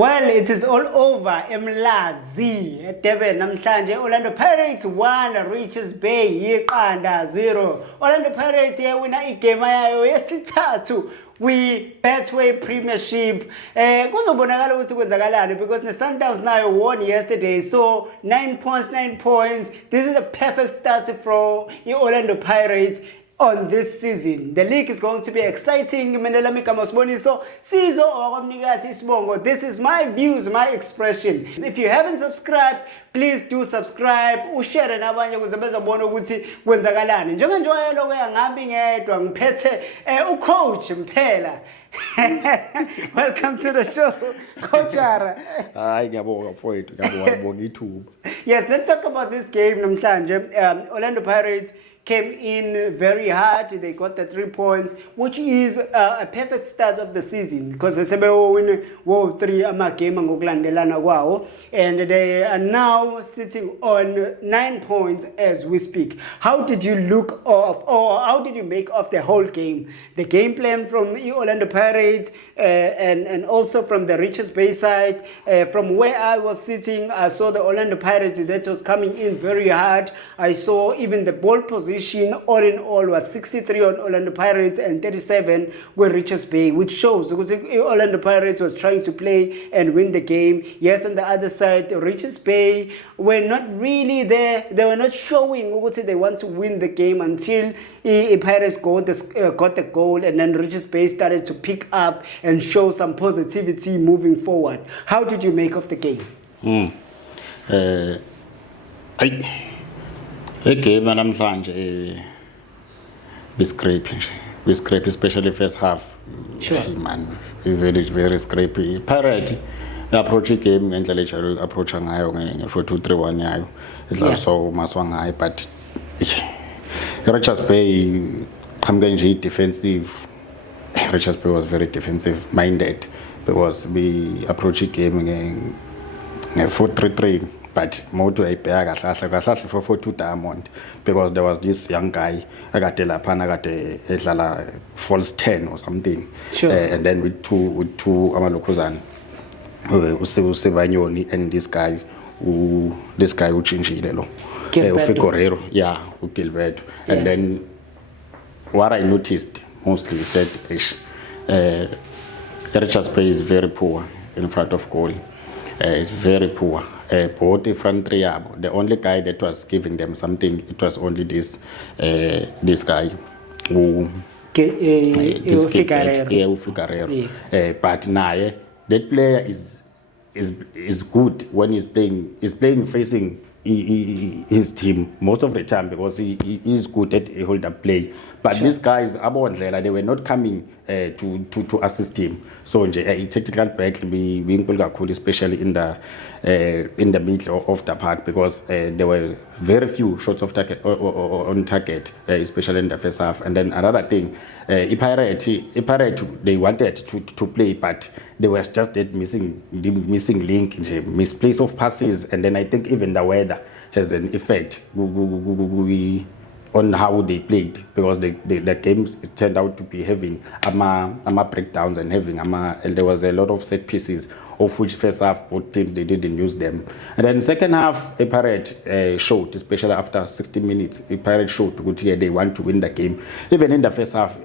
Well, it is all over. Emlazi eDurban namhlanje Orlando Pirates 1 Richards Bay iqanda 0. Orlando Pirates yawina igame yayo yesithathu Betway Premiership. Kuzobonakala ukuthi kwenzakalani because the Sundowns nayo won yesterday, so 9 points. This is a perfect start for the Orlando Pirates on this season. The league is going to be exciting. This is my views, my expression. If you haven't subscribed, please do subscribe. Ushare nabanye ukuze bezobona ukuthi kwenzakalani. Njengenjwayelo ngihambi ngedwa ngiphethe ucoach Mphela. Welcome to the show, Coach Ara. Yes, let's talk about this game namhlanje. Orlando Pirates came in very hard. They got the 3 points, which is a perfect start of the season because they win 3 game and they are now sitting on 9 points as we speak. How did you look off, or how did you make of the whole game? The game plan from the Orlando Pirates and also from the Richards Bay side. From where I was sitting, I saw the Orlando Pirates that was coming in very hard. I saw even the ball position all in all was 63 on Orlando Pirates and 37 with Richards Bay, which shows because Orlando Pirates was trying to play and win the game. Yes, on the other side, Richards Bay were not really there. They were not showing what they want to win the game until Pirates got the goal, and then Richards Bay started to pick up and show some positivity moving forward. How did you make of the game? Game namhlanje be scrapy, especially first half. Sure. Man, very scrapy. Pirate approach game ngendlela approach ngayo for 2-3-1 yayo. It's also maswa ngayo, but Richards Bay nje defensive. Richards Bay was very defensive minded because we approach game 4-3-3. But more to a for 4-2 diamond because there was this young guy. I got a false 10 or something. Sure. And then with two Amalokuzan, Usevanyoni, and this guy who changed Gilberto. Yeah, Gilberto. And then what I noticed mostly is that Richards Bay is very poor in front of goal. It's very poor. Both the front three, the only guy that was giving them something, it was only this guy who Figueiredo. But now that player is good when he's playing facing his team most of the time because he is good at a hold up play. But these guys, they were not coming to assist him. So a technical back being cool, especially in the middle of the park because there were very few shots of target on target, especially in the first half. And then another thing, Pirate they wanted to play, but there was just that missing link, misplace of passes, and then I think even the weather has an effect on how they played because the game turned out to be having breakdowns and and there was a lot of set pieces of which first half both teams they didn't use them, and then second half a Pirate showed, especially after 60 minutes, a Pirate showed they want to win the game. Even in the first half,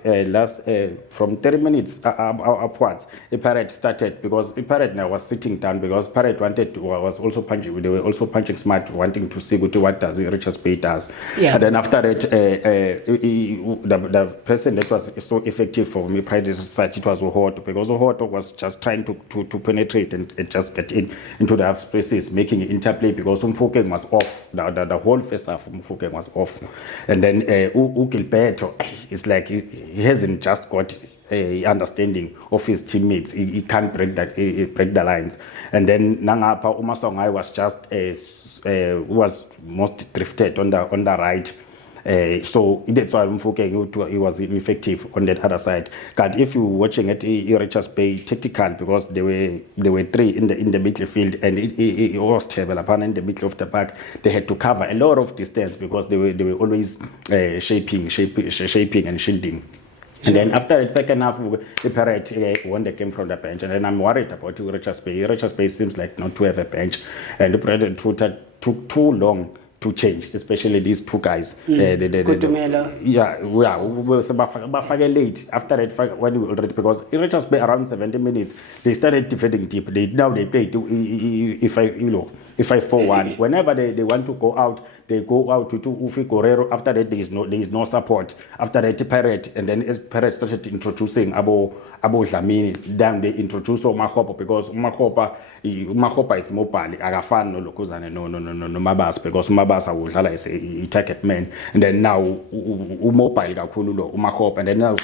from 30 minutes upwards, a Pirate started because a Pirate now was sitting down because Pirate was also punching. They were also punching smart, wanting to see what does Richards Bay does. Yeah. And then after that, the person that was so effective for me, Pirate side, it was Ohoto because Ohoto was just trying to penetrate and just get into the half spaces, making interplay because Umfoken was off. The whole first half Umfoken was off. And then Gilberto is like he hasn't just got a understanding of his teammates. He can't break the lines. And then Nangapa Umasongai was just was most drifted on the right. So that's why I'm focusing. He was effective on that other side. But if you're watching it, Richards Bay tactical because they were three in the midfield, and it was terrible. Upon in the middle of the park, they had to cover a lot of distance because they were always shaping and shielding. And then after the second half, the Pirate won the game from the bench. And then I'm worried about Richards Bay. Richards Bay seems like not to have a bench. And the Pirate took too long to change, especially these two guys. Bafake late after that when we already, because Richards Bay around 70 minutes they started defending deep. Now they play if I 4-1. Whenever they want to go out, they go out to Ufi Correro. After that there is no support. After that Pirate, and then Pirate started introducing Abo Dlamini. Then they introduced Umahopa, because Umahopa is mobile. Agafan no Lokuzane no Mabas, because Mabas will is a target man. And then now Umobile Gakululo Umahopa, and then now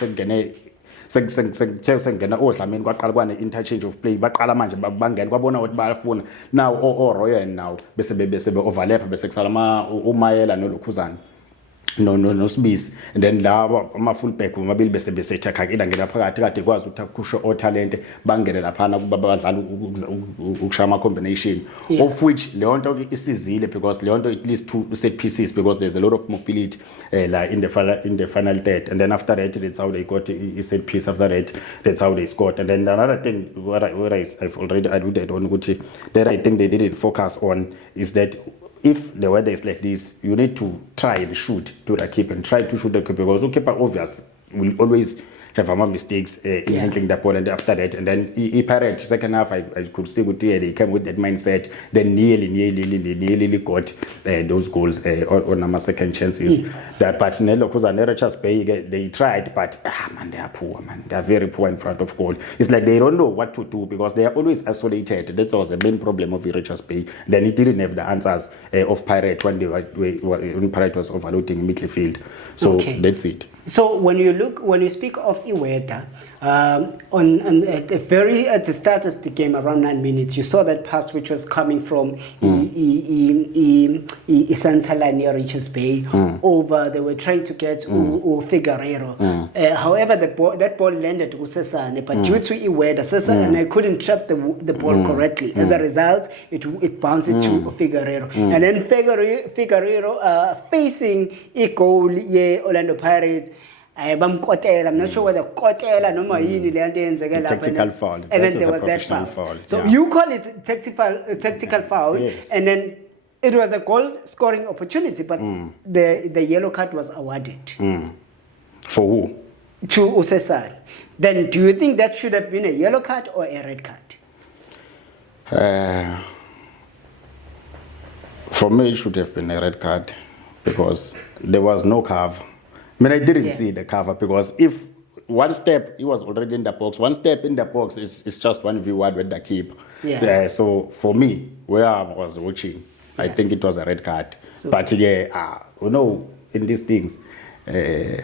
sengena odlamini kwaqala kwane interchange of play baqala manje bangena kwabona ukuthi bayafuna now Royal now bese overlap bese kusala umayela noLukhuzana no Sibisi, and then laba ama fullback omabili bese attack ila ngena phakathi kade kwazi ukuthi akusho o talent bangene laphana kuba badlala ukushaya ama combination, of which leyo nto isizile, because leyo nto at least 2 set pieces, because there's a lot of mobility like in the final third, and then after that that's how they got a set piece. After that that's how they scored. And then another thing where I've already alluded on Gucci that I think they didn't focus on is that if the weather is like this, you need to try and shoot to the keeper and try to shoot the keeper, because the keeper obvious will always have mistakes in handling the ball. And after that, and then Pirate second half, I could see with they came with that mindset, then nearly got those goals on our second chances. That but because Richards Bay they tried, but man, they are poor, man. They are very poor in front of goal. It's like they don't know what to do, because they are always isolated. That was the main problem of Richards Bay. Then he didn't have the answers of Pirate when when Pirate was overloading midfield. So that's it. So when you speak of Iweta, at the start of the game, around 9 minutes, you saw that pass which was coming from Santa near Richards Bay over. They were trying to get Figueiredo. However, that ball landed to Sesane, but due to Iweta, Sesane couldn't trap the ball correctly. As a result, it bounced to Figueiredo, and then Figueiredo facing a goal, Orlando Pirates. I'm not sure whether tactical foul. And then there was that foul. So you call it tactical foul, yes. And then it was a goal scoring opportunity, but the yellow card was awarded. For who? To Usesal. Then do you think that should have been a yellow card or a red card? For me, it should have been a red card, because there was no cover. I mean, I didn't see the cover, because if one step, he was already in the box. One step in the box is just 1v1 with the keeper. So for me, where I was watching, I think it was a red card. So, but in these things, the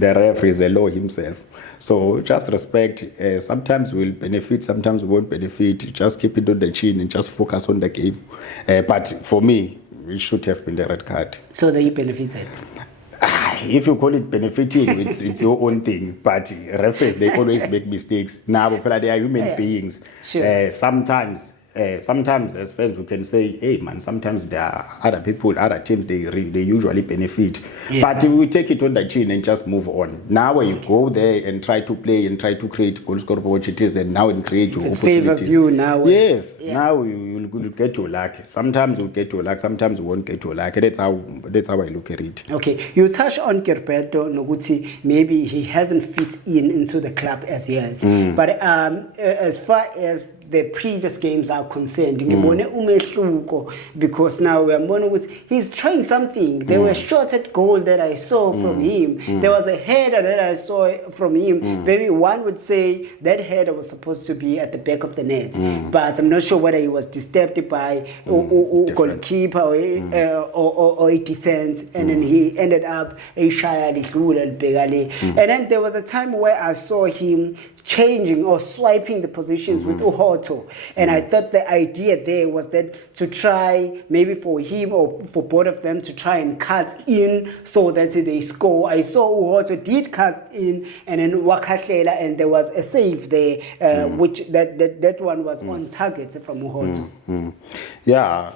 referee is a law himself. So just respect. Sometimes we'll benefit, sometimes we won't benefit. Just keep it on the chin and just focus on the game. But for me, it should have been the red card. So they benefited? If you call it benefiting, it's your own thing. But referees, they always make mistakes. Now, they are human beings. Sure. Sometimes as fans we can say, hey man, sometimes there are other people, other teams, they usually benefit. But we take it on the chin and just move on. Now when you go there and try to play and try to create goal scoring opportunities, and now and create your opportunities. Favors you now. Yes. Now you'll get your luck. Sometimes you'll get your luck, sometimes you won't get your luck. That's how I look at it. Okay. You touch on Gilberto Noguchi. Maybe he hasn't fit into the club as yet. But as far as the previous games are concerned, because now we are he's trying something. There were shots at goal that I saw from him. There was a header that I saw from him. Maybe one would say that header was supposed to be at the back of the net, but I'm not sure whether he was disturbed by or goalkeeper or a defense, and then he ended up a shy and then there was a time where I saw him changing or swiping the positions with Uhoto, and I thought the idea there was that to try maybe for him or for both of them to try and cut in so that they score. I saw Uhoto did cut in, and then Wakahlela, and there was a save there, which that one was on target from Uhoto. Yeah.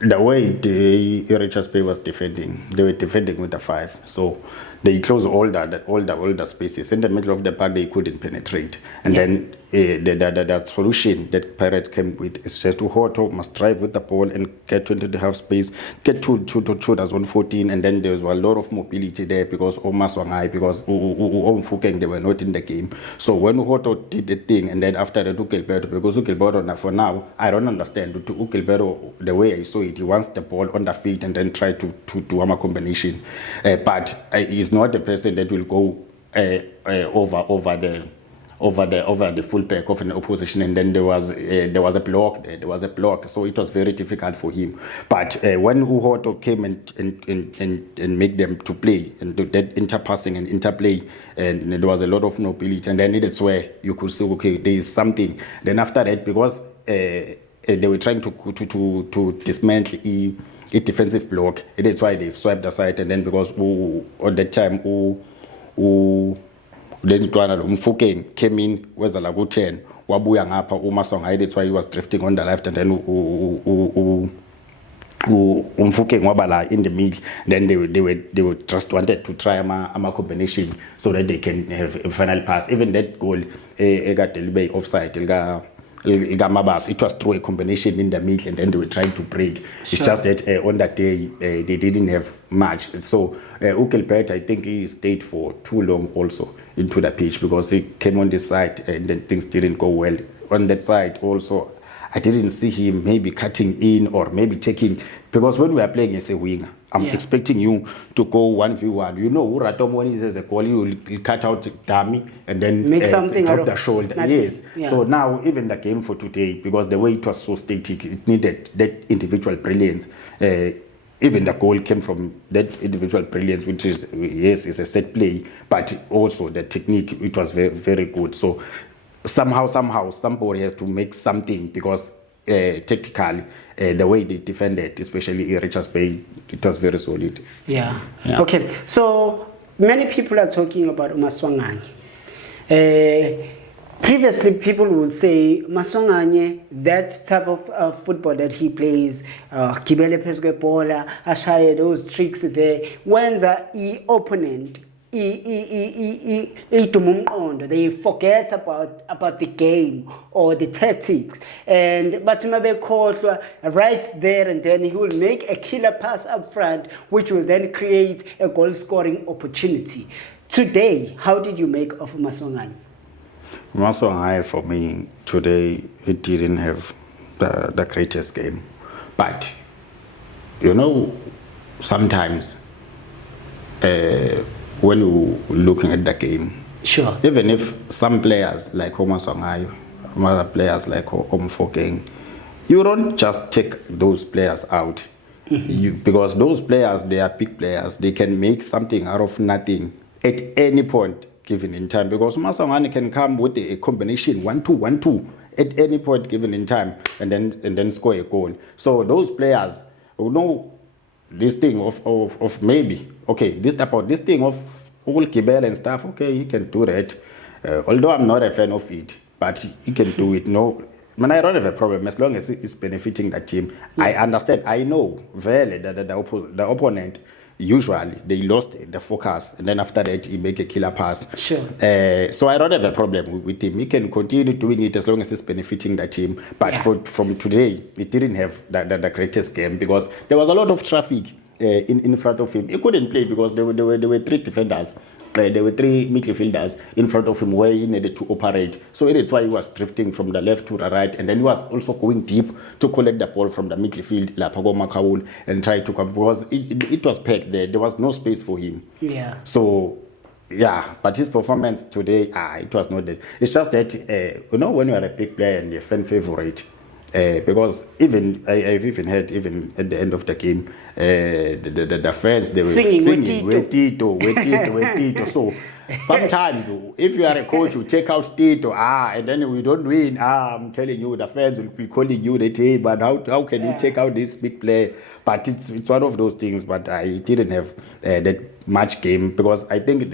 The way the Richards Bay was defending, they were defending with a 5. So they closed all the spaces in the middle of the park. They couldn't penetrate, and then the solution that Pirates came with is just to Hoto must drive with the ball and get into the half space, get to the zone 14, and then there was a lot of mobility there because Omar Swangai, because Fukeng, they were not in the game. So when Hoto did the thing, and then after that Gilberto, because Gilberto for now I don't understand Gilberto the way I saw it, he wants the ball on the feet and then try to do a combination, but he's not the person that will go over the full back of an opposition, and then there was a block, so it was very difficult for him. But when Uhoto came and make them to play and do that interpassing and interplay, and there was a lot of mobility, and then that's where you could say, okay, there is something. Then after that, because they were trying to dismantle a defensive block, that's why they swiped aside, and then because at that time Mfukeng came in was a lagu 10 wabuya ngapha uMasongai, that's why he was drifting on the left, and then Mfukeng wabala in the middle. Then they were just wanted to try a combination so that they can have a final pass. Even that goal got the Bay offside, it was through a combination in the middle, and then they were trying to break. Sure. It's just that on that day they didn't have much. So Ukelpet, I think he stayed for too long also into the pitch because he came on this side and then things didn't go well. On that side also, I didn't see him maybe cutting in or maybe taking, because when we are playing as a winger, I'm expecting you to go 1v1. You know, Uratomoni is a goal, you will cut out dummy and then make something drop out of the shoulder. nothing. Yes. Yeah. So now even the game for today, because the way it was so static, it needed that individual brilliance. Even the goal came from that individual brilliance, which is, yes, is a set play, but also the technique, it was very, very good. So somehow somebody has to make something, because tactically the way they defended, especially in Richards Bay, it was very solid. Yeah. Okay, so many people are talking about Maswanganye. Previously, people would say Maswanganye, that type of football that he plays, Kibele Pesque Bola, Ashaya, those tricks there, when the opponent they forget about the game or the tactics, and Batsimabe right there and then he will make a killer pass up front, which will then create a goal scoring opportunity. Today, how did you make of Maswanganye? Maswanganye, for me today, it didn't have the greatest game, but you know, sometimes when you're looking at the game, sure, even if some players like Homer Songhai, other players like Omfokeng, you don't just take those players out. Because those players, they are big players. They can make something out of nothing at any point given in time. Because Masongani can come with a combination 1-2-1-2 at any point given in time and then score a goal. So those players who know this thing of maybe, okay, this thing of Ul Kibel and stuff, okay, he can do that. Although I'm not a fan of it, but he can do it. No, I don't have a problem as long as it's benefiting the team. Yeah. I understand. I know very that the opponent, usually they lost the focus, and then after that he make a killer pass. Sure. So I don't have a problem with him. He can continue doing it as long as it's benefiting the team. But from today, it didn't have the greatest game because there was a lot of traffic in front of him. He couldn't play because there were three defenders. There were three midfielders in front of him where he needed to operate. So that's why he was drifting from the left to the right. And then he was also going deep to collect the ball from the midfield, Lapago Makaul, and try to come, because it was packed there. There was no space for him. Yeah. So, yeah, but his performance today, it was not that. It's just that, you know, when you are a big player and a fan favorite, because I've even heard, even at the end of the game, the fans, they were singing with Tito. So sometimes if you are a coach, you take out Tito, and then we don't win. I'm telling you, the fans will be calling you the team, but how can you take out this big player? But it's one of those things, but I didn't have that much game because I think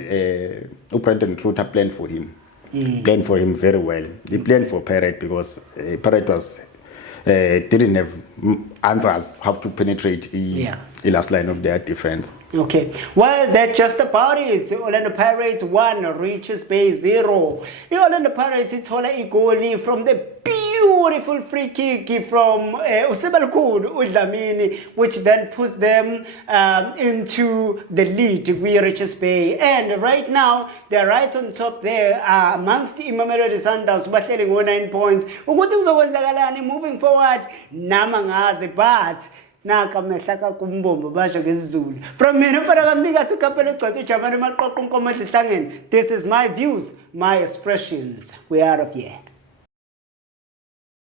Uprenton Truta planned for him. Planned for him very well. He planned for Parrot because Parrot was didn't have answers how to penetrate the last line of their defense. Okay, well, that's just about it. Orlando Pirates 1, Richards Bay 0. The Orlando Pirates ithola igoli from the beautiful free kick from Usebalkud Udlamini, which then puts them into the lead with Richards Bay. And right now, they're right on top there amongst the Mamelodi Sundowns, battling 9 points. Ukuthi kuzokwenzakalani moving forward, namangazi, but nakamehla kakumbombo basho ngesizulu. From mina mfana kamnika to kapelo gcotsi jamani maqoqo nkomo edlihlangene. This is my views, my expressions. We are out of here.